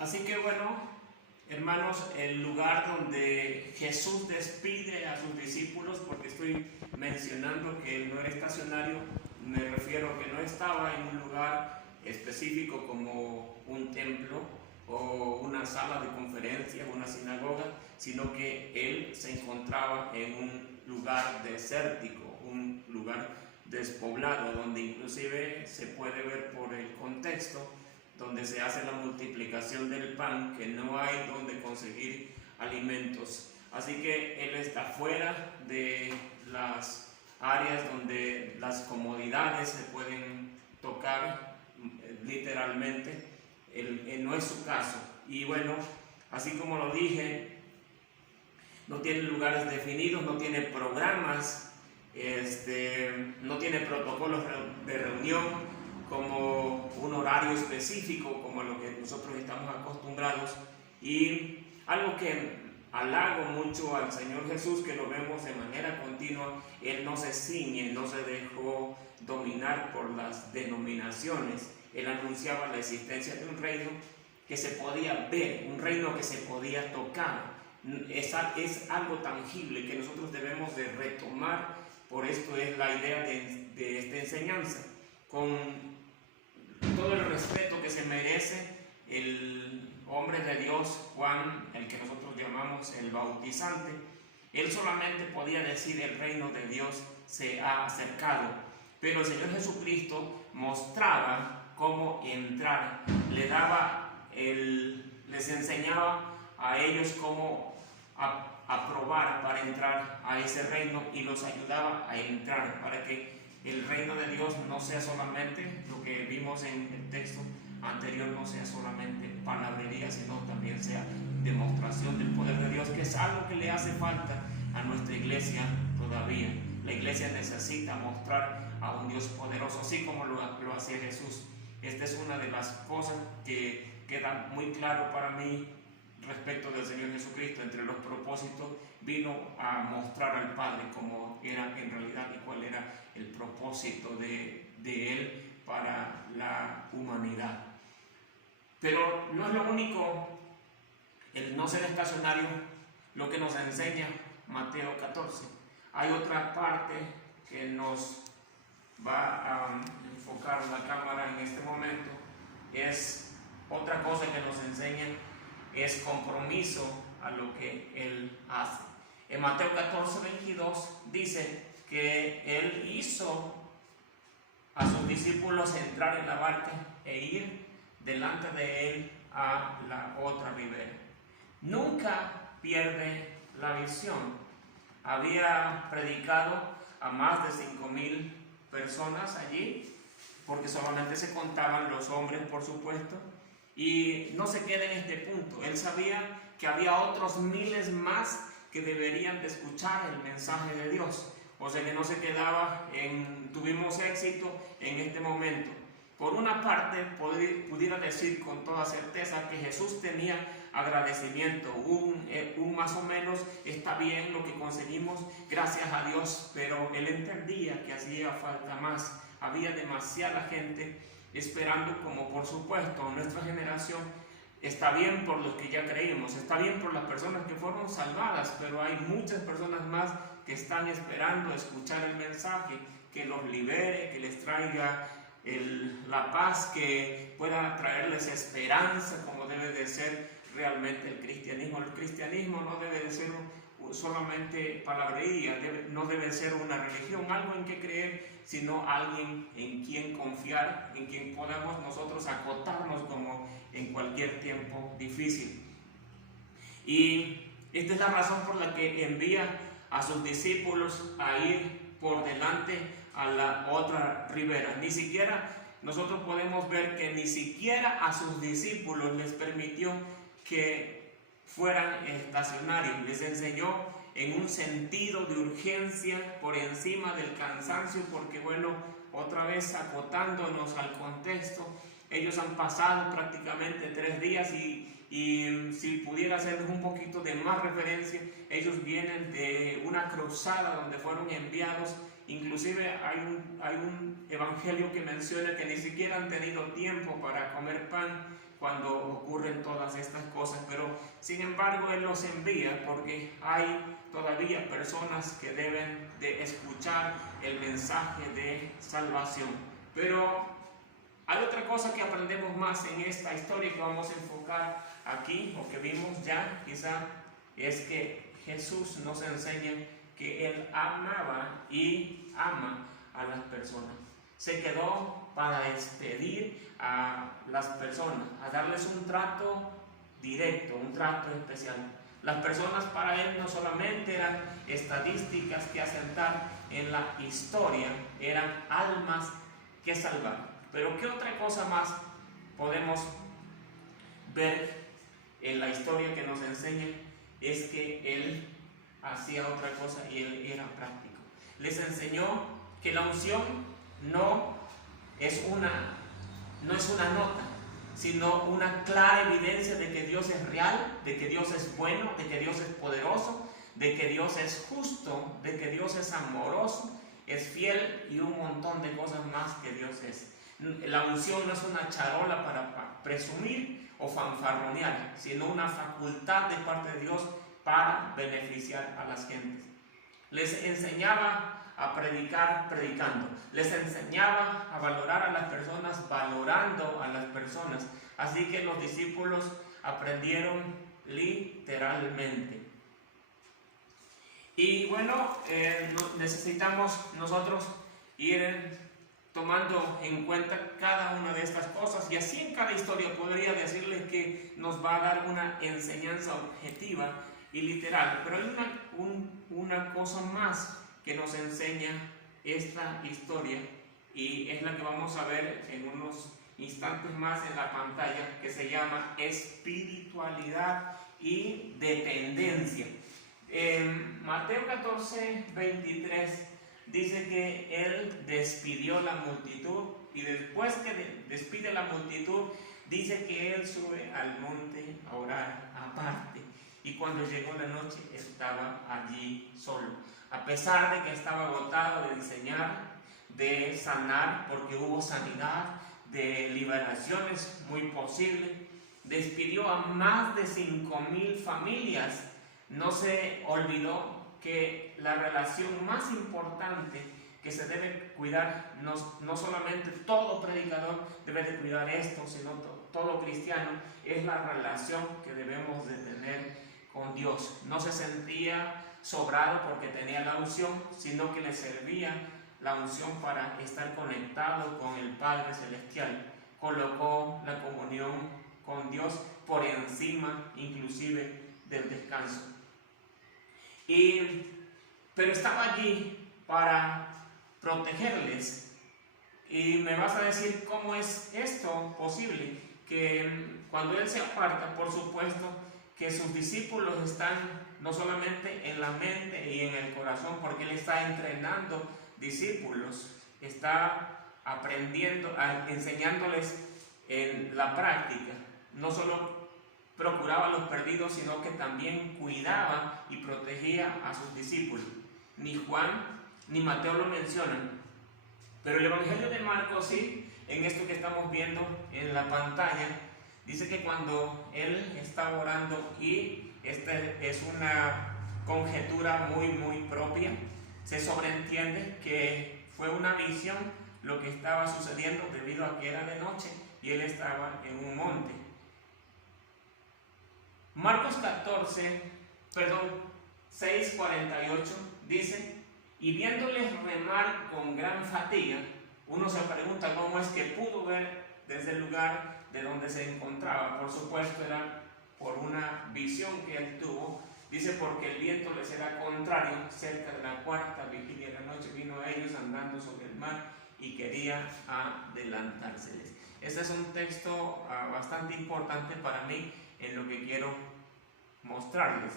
Así que bueno, hermanos, el lugar donde Jesús despide a sus discípulos, porque estoy mencionando que él no era estacionario, me refiero que no estaba en un lugar específico como un templo o una sala de conferencias, una sinagoga, sino que él se encontraba en un lugar desértico, un lugar despoblado, donde inclusive se puede ver por el contexto, donde se hace la multiplicación del pan, que no hay donde conseguir alimentos. Así que él está fuera de las áreas donde las comodidades se pueden tocar literalmente. No es su caso. Y bueno, así como lo dije, no tiene lugares definidos, no tiene programas, no tiene protocolos de reunión como un horario específico, como lo que nosotros estamos acostumbrados. Y algo que halago mucho al Señor Jesús, que lo vemos de manera continua, Él no se ciñe, no se dejó dominar por las denominaciones. Él anunciaba la existencia de un reino que se podía ver, un reino que se podía tocar. Es algo tangible que nosotros debemos de retomar. Por esto es la idea de esta enseñanza, con todo el respeto que se merece el hombre de Dios, Juan, el que nosotros llamamos el bautizante. Él solamente podía decir: el reino de Dios se ha acercado. Pero el Señor Jesucristo mostraba cómo entrar, les enseñaba a ellos cómo aprobar para entrar a ese reino, y los ayudaba a entrar para que el reino de Dios no sea solamente lo que vimos en el texto anterior, no sea solamente palabrería, sino también sea demostración del poder de Dios, que es algo que le hace falta a nuestra iglesia todavía. La iglesia necesita mostrar a un Dios poderoso, así como lo hacía Jesús. Esta es una de las cosas que queda muy claro para mí respecto del Señor Jesucristo. Entre los propósitos, vino a mostrar al Padre cómo era en realidad y cuál era el propósito de Él para la humanidad. Pero no es lo único, el no ser estacionario, lo que nos enseña Mateo 14. Hay otra parte que nos va a enfocar la cámara en este momento. Es otra cosa que nos enseña, es compromiso a lo que Él hace. En Mateo 14:22 dice que Él hizo a sus discípulos entrar en la barca e ir delante de Él a la otra ribera. Nunca pierde la visión. Había predicado a más de 5,000 personas allí, porque solamente se contaban los hombres, por supuesto. Y no se queda en este punto. Él sabía que había otros miles más que deberían de escuchar el mensaje de Dios. O sea que no se quedaba en tuvimos éxito en este momento. Por una parte, pudiera decir con toda certeza que Jesús tenía agradecimiento, un más o menos está bien lo que conseguimos, gracias a Dios, pero él entendía que hacía falta más. Había demasiada gente esperando, como por supuesto nuestra generación. Está bien por los que ya creímos, está bien por las personas que fueron salvadas, pero hay muchas personas más que están esperando escuchar el mensaje, que los libere, que les traiga la paz, que pueda traerles esperanza, como debe de ser realmente el cristianismo. El cristianismo no debe de ser solamente palabrería, no debe ser una religión, algo en que creer, sino alguien en quien confiar, en quien podamos nosotros acotarnos como en cualquier tiempo difícil. Y esta es la razón por la que envía a sus discípulos a ir por delante a la otra ribera. Ni siquiera nosotros podemos ver que ni siquiera a sus discípulos les permitió que fueran estacionarios. Les enseñó en un sentido de urgencia por encima del cansancio, porque bueno, otra vez acotándonos al contexto, ellos han pasado prácticamente 3 días y si pudiera hacerles un poquito de más referencia, ellos vienen de una cruzada donde fueron enviados. Inclusive hay un evangelio que menciona que ni siquiera han tenido tiempo para comer pan, cuando ocurren todas estas cosas, pero sin embargo Él los envía porque hay todavía personas que deben de escuchar el mensaje de salvación. Pero hay otra cosa que aprendemos más en esta historia que vamos a enfocar aquí, o que vimos ya quizá, es que Jesús nos enseña que Él amaba y ama a las personas. Se quedó para despedir a las personas, a darles un trato directo, un trato especial. Las personas para Él no solamente eran estadísticas que asentar en la historia, eran almas que salvar. Pero ¿qué otra cosa más podemos ver en la historia que nos enseña? Es que Él hacía otra cosa y Él era práctico. Les enseñó que la unción no es una nota, sino una clara evidencia de que Dios es real, de que Dios es bueno, de que Dios es poderoso, de que Dios es justo, de que Dios es amoroso, es fiel y un montón de cosas más que Dios es. La unción no es una charola para presumir o fanfarronear, sino una facultad de parte de Dios para beneficiar a las gentes. Les enseñaba a predicar predicando, les enseñaba a valorar a las personas valorando a las personas. Así que los discípulos aprendieron literalmente. Y bueno, necesitamos nosotros ir tomando en cuenta cada una de estas cosas, y así en cada historia podría decirles que nos va a dar una enseñanza objetiva y literal. Pero hay una cosa más que nos enseña esta historia, y es la que vamos a ver en unos instantes más en la pantalla, que se llama espiritualidad y dependencia. En Mateo 14, 23 dice que Él despidió la multitud, y después que despide la multitud dice que Él sube al monte a orar aparte. Y cuando llegó la noche estaba allí solo. A pesar de que estaba agotado de enseñar, de sanar, porque hubo sanidad, de liberaciones muy posibles, despidió a más de 5,000 familias. No se olvidó que la relación más importante que se debe cuidar, no solamente todo predicador debe de cuidar esto, sino todo cristiano, es la relación que debemos de tener con Dios. No se sentía sobrado porque tenía la unción, sino que le servía la unción para estar conectado con el Padre Celestial. Colocó la comunión con Dios por encima inclusive del descanso. Pero estaba allí para protegerles. Y me vas a decir, ¿cómo es esto posible? Que cuando Él se aparta, por supuesto que sus discípulos están no solamente en la mente y en el corazón, porque Él está entrenando discípulos, está aprendiendo, enseñándoles en la práctica. No solo procuraba a los perdidos, sino que también cuidaba y protegía a sus discípulos. Ni Juan ni Mateo lo mencionan, pero el Evangelio de Marcos sí, en esto que estamos viendo en la pantalla, dice que cuando Él estaba orando, y esta es una conjetura muy propia, se sobreentiende que fue una visión lo que estaba sucediendo debido a que era de noche y Él estaba en un monte. Marcos 6:48 dice: y viéndoles remar con gran fatiga, uno se pregunta cómo es que pudo ver desde el lugar de donde se encontraba. Por supuesto era por una visión que él tuvo. Dice: porque el viento les era contrario. Cerca de la cuarta vigilia de la noche vino a ellos andando sobre el mar y quería adelantárseles. Este es un texto bastante importante para mí en lo que quiero mostrarles.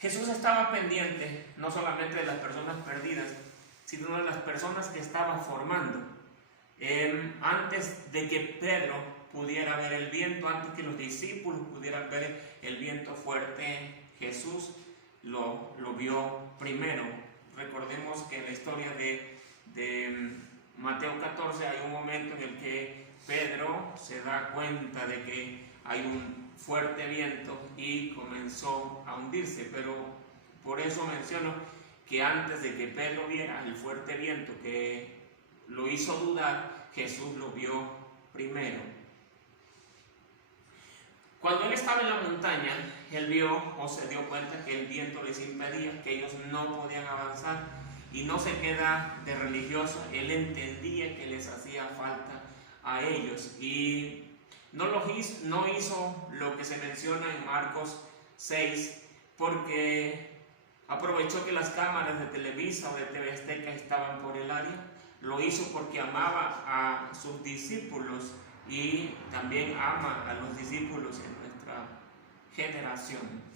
Jesús estaba pendiente no solamente de las personas perdidas, sino de las personas que estaba formando. Antes de que Pedro pudiera ver el viento, antes que los discípulos pudieran ver el viento fuerte, Jesús lo vio primero. Recordemos que en la historia de Mateo 14 hay un momento en el que Pedro se da cuenta de que hay un fuerte viento y comenzó a hundirse, pero por eso menciono que antes de que Pedro viera el fuerte viento que lo hizo dudar, Jesús lo vio primero. Cuando él estaba en la montaña, él vio o se dio cuenta que el viento les impedía, que ellos no podían avanzar, y no se queda de religioso. Él entendía que les hacía falta a ellos y no hizo lo que se menciona en Marcos 6, porque aprovechó que las cámaras de Televisa o de TV Azteca estaban por el área. Lo hizo porque amaba a sus discípulos y también ama a los discípulos en nuestra generación.